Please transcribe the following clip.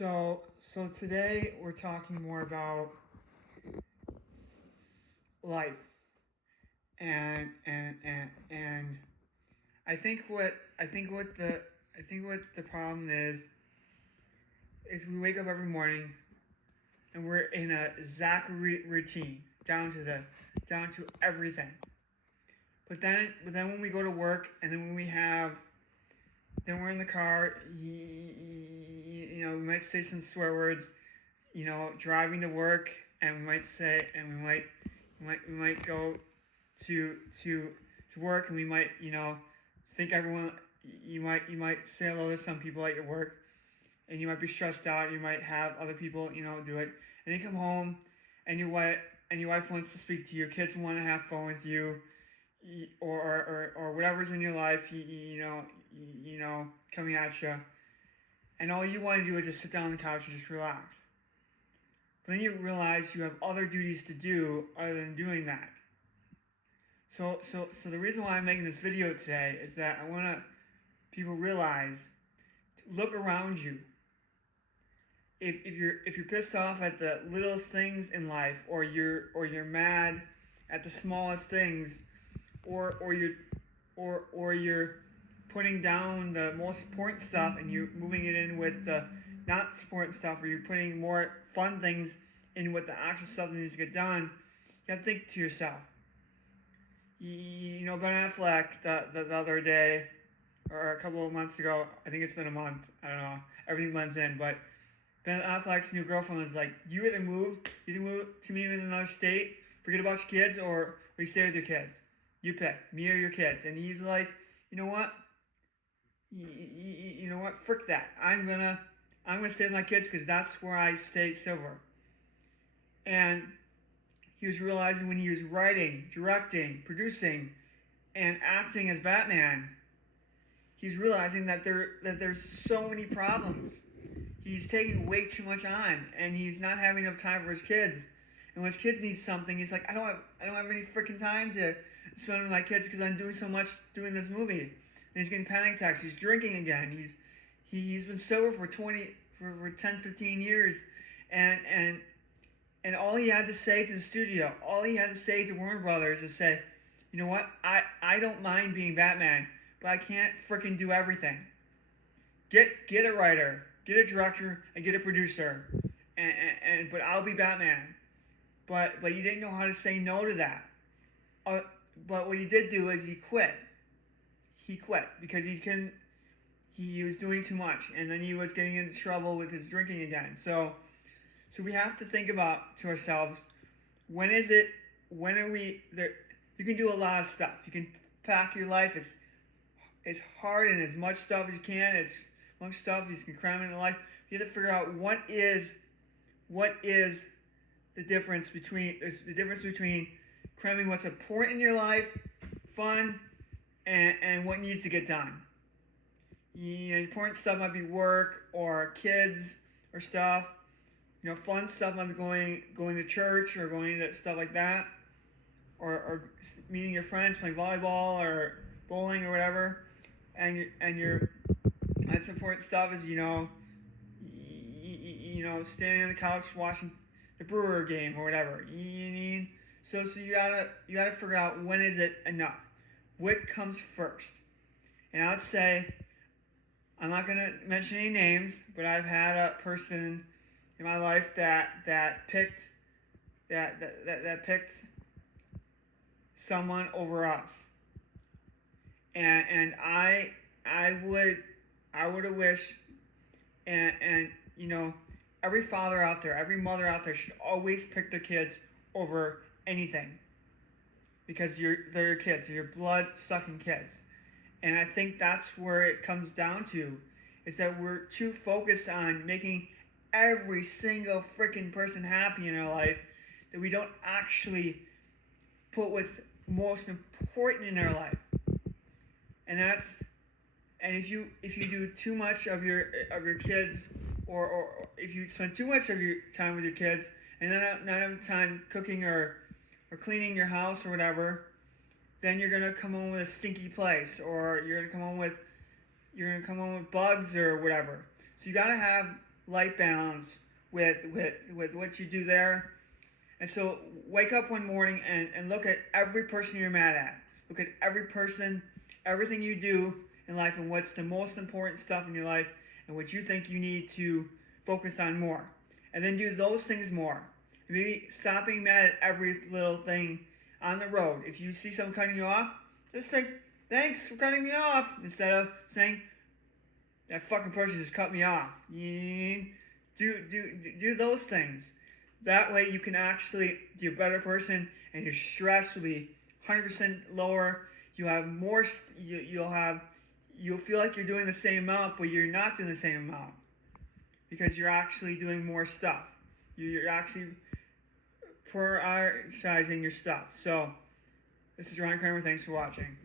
So today we're talking more about life, and I think what the problem is we wake up every morning and we're in a exact routine down to everything. But then when we go to work and then when we have then we're in the car, we might say some swear words, driving to work, and we might go to work, and we might, think everyone, you might say hello to some people at your work, and you might be stressed out. You might have other people, do it, and you come home, and your wife wants to speak to you. Your kids want to have fun with you, or whatever's in your life, coming at you, and all you want to do is just sit down on the couch and just relax. But then you realize you have other duties to do other than doing that. So the reason why I'm making this video today is that I want to people realize, look around you. If you're pissed off at the littlest things in life, or you're mad at the smallest things, or you're putting down the most important stuff and you're moving it in with the not important stuff, or you're putting more fun things in with the actual stuff that needs to get done, you have to think to yourself. Ben Affleck the other day, or a couple of months ago, I think it's been a month, I don't know, everything blends in, but Ben Affleck's new girlfriend was like, you either move to me in another state, forget about your kids, or you stay with your kids. You pick, me or your kids. And he's like, you know what? You know what? Frick that. I'm gonna stay with my kids because that's where I stay silver. And he was realizing when he was writing, directing, producing, and acting as Batman, he's realizing that there's so many problems. He's taking way too much on, and he's not having enough time for his kids. And when his kids need something, he's like, I don't have any freaking time to spend with my kids because I'm doing so much doing this movie. And he's getting panic attacks. He's drinking again. He's been sober for 10, 15 years, and all he had to say to the studio, all he had to say to Warner Brothers is say, you know what? I don't mind being Batman, but I can't freaking do everything. Get a writer, get a director, and get a producer, but I'll be Batman. But he didn't know how to say no to that. But what he did do is he quit. He quit because he was doing too much, and then he was getting into trouble with his drinking again. So we have to think about to ourselves, when are we there? You can do a lot of stuff. You can pack your life. It's hard, and as much stuff as you can. It's much stuff you can cram into life. You have to figure out what is the difference between cramming what's important in your life, fun, and what needs to get done. Important stuff might be work or kids or stuff. Fun stuff might be going to church or going to stuff like that, or meeting your friends, playing volleyball or bowling or whatever. And that's important stuff is standing on the couch watching the Brewer game or whatever. You know what I mean? So you gotta figure out, when is it enough? What comes first? And I would say, I'm not gonna mention any names, but I've had a person in my life that picked someone over us, and I would have wished, and every father out there, every mother out there should always pick their kids over anything, because they're your kids, they're your blood-sucking kids. And I think that's where it comes down to, is that we're too focused on making every single freaking person happy in our life, that we don't actually put what's most important in our life. And if you do too much of your kids, or if you spend too much of your time with your kids and not have time cooking or cleaning your house or whatever, then you're gonna come home with a stinky place, or you're gonna come home with bugs or whatever. So you gotta have life balance with what you do there. And so wake up one morning and look at every person you're mad at. Look at every person, everything you do in life, and what's the most important stuff in your life and what you think you need to focus on more. And then do those things more. Maybe stop being mad at every little thing on the road. If you see someone cutting you off, just say, thanks for cutting me off, instead of saying, that fucking person just cut me off. Do those things. That way you can actually be a better person, and your stress will be 100% lower. You have more. You'll feel like you're doing the same amount, but you're not doing the same amount because you're actually doing more stuff. You're actually prioritizing your stuff. So, this is Ryan Kramer. Thanks for watching.